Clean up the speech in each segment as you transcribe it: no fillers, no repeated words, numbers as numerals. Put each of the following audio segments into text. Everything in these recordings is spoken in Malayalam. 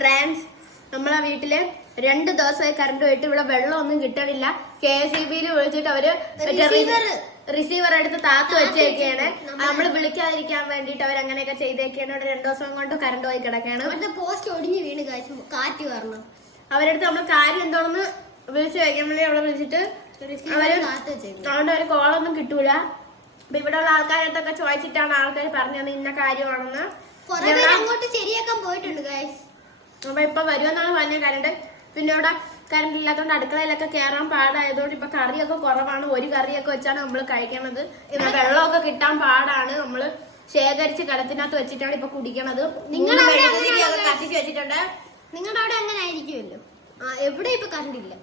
ഫ്രണ്ട്സ്, നമ്മളെ വീട്ടില് 2 ദിവസമായി കറണ്ട് പോയിട്ട് ഇവിടെ വെള്ളമൊന്നും കിട്ടണില്ല. KSEB വിളിച്ചിട്ട് അവര് റിസീവർ എടുത്ത് താത്തു വെച്ചേക്കാണ്. നമ്മള് വിളിക്കാതിരിക്കാൻ വേണ്ടിട്ട് അവർ അങ്ങനെയൊക്കെ ചെയ്തേക്കാണ്. ഇവിടെ 2 ദിവസം കൊണ്ട് കറണ്ട് പോയി കിടക്കാണ്. പോസ്റ്റ് ഒടിഞ്ഞു വീണ് കാറ്റ് കാരണം അവരടുത്ത് നമ്മള് കാര്യം എന്താണെന്ന് വിളിച്ചു വയ്ക്കുമ്പോഴേ അവിടെ വിളിച്ചിട്ട് അതുകൊണ്ട് ഒരു കോളൊന്നും കിട്ടൂല. അപ്പൊ ഇവിടെ ഉള്ള ആൾക്കാരടുത്തൊക്കെ ചോദിച്ചിട്ടാണ് ആൾക്കാർ പറഞ്ഞത് ഇന്ന കാര്യമാണെന്ന്. അങ്ങോട്ട് ശരിയാക്കാൻ പോയിട്ടുണ്ട്. അപ്പൊ ഇപ്പൊ വരുമെന്നാണ് പറഞ്ഞ കറണ്ട്. പിന്നെ ഇവിടെ കറണ്ട് ഇല്ലാത്തതുകൊണ്ട് അടുക്കളയിലൊക്കെ കയറാൻ പാടായതുകൊണ്ട് ഇപ്പൊ കറിയൊക്കെ കുറവാണ്. ഒരു കറിയൊക്കെ വെച്ചാണ് നമ്മൾ കഴിക്കണത്. വെള്ളമൊക്കെ കിട്ടാൻ പാടാണ്. നമ്മള് ശേഖരിച്ച് കലത്തിനകത്ത് വെച്ചിട്ടാണ് ഇപ്പൊ കുടിക്കണത്. കത്തിച്ച് വെച്ചിട്ടുണ്ട്. നിങ്ങളുടെ അവിടെ അങ്ങനെ ആയിരിക്കുമല്ലോ. എവിടെ ഇപ്പൊ കറണ്ട് ഇല്ല.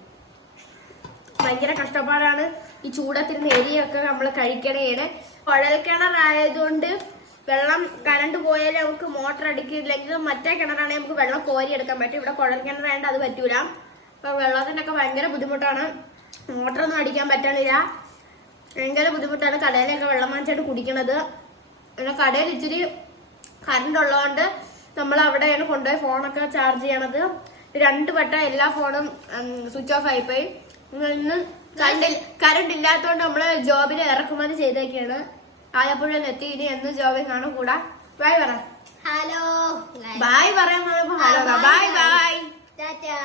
ഭയങ്കര കഷ്ടപ്പാടാണ്. ഈ ചൂടത്തിരുന്ന് എരിയൊക്കെ നമ്മൾ കഴിക്കണേണ്. കുഴൽ കിണറായതുകൊണ്ട് വെള്ളം കറണ്ട് പോയാലേ നമുക്ക് മോട്ടർ അടിക്കില്ലെങ്കിലും മറ്റേ കിണറാണെങ്കിൽ നമുക്ക് വെള്ളം കോരി എടുക്കാൻ പറ്റും. ഇവിടെ കുഴൽ കിണറായതുകൊണ്ട് അത് പറ്റൂല. അപ്പൊ വെള്ളത്തിനൊക്കെ ഭയങ്കര ബുദ്ധിമുട്ടാണ്. മോട്ടറൊന്നും അടിക്കാൻ പറ്റണില്ല. ഭയങ്കര ബുദ്ധിമുട്ടാണ്. കടയിലൊക്കെ വെള്ളം വാങ്ങിച്ചിട്ട് കുടിക്കണത്. പിന്നെ കടയിൽ ഇച്ചിരി കറണ്ട് ഉള്ളതുകൊണ്ട് നമ്മൾ അവിടെയാണ് കൊണ്ടുപോയി ഫോണൊക്കെ ചാർജ് ചെയ്യണത്. 2 വട്ടം എല്ലാ ഫോണും സ്വിച്ച് ഓഫ് ആയിപ്പോയി. ഇന്ന് കറണ്ട് ഇല്ലാത്തതുകൊണ്ട് നമ്മള് ജോബിന് ഇറക്കുമതി ചെയ്തേക്കാണ്. ആലപ്പുഴ എത്തി. ഇനി എന്ന് ജോബിൽ കാണും കൂടാ. ബൈ പറ. ഹലോ ബൈ പറയാൻ ഹലോ ബൈ ബൈ. ടാറ്റാ.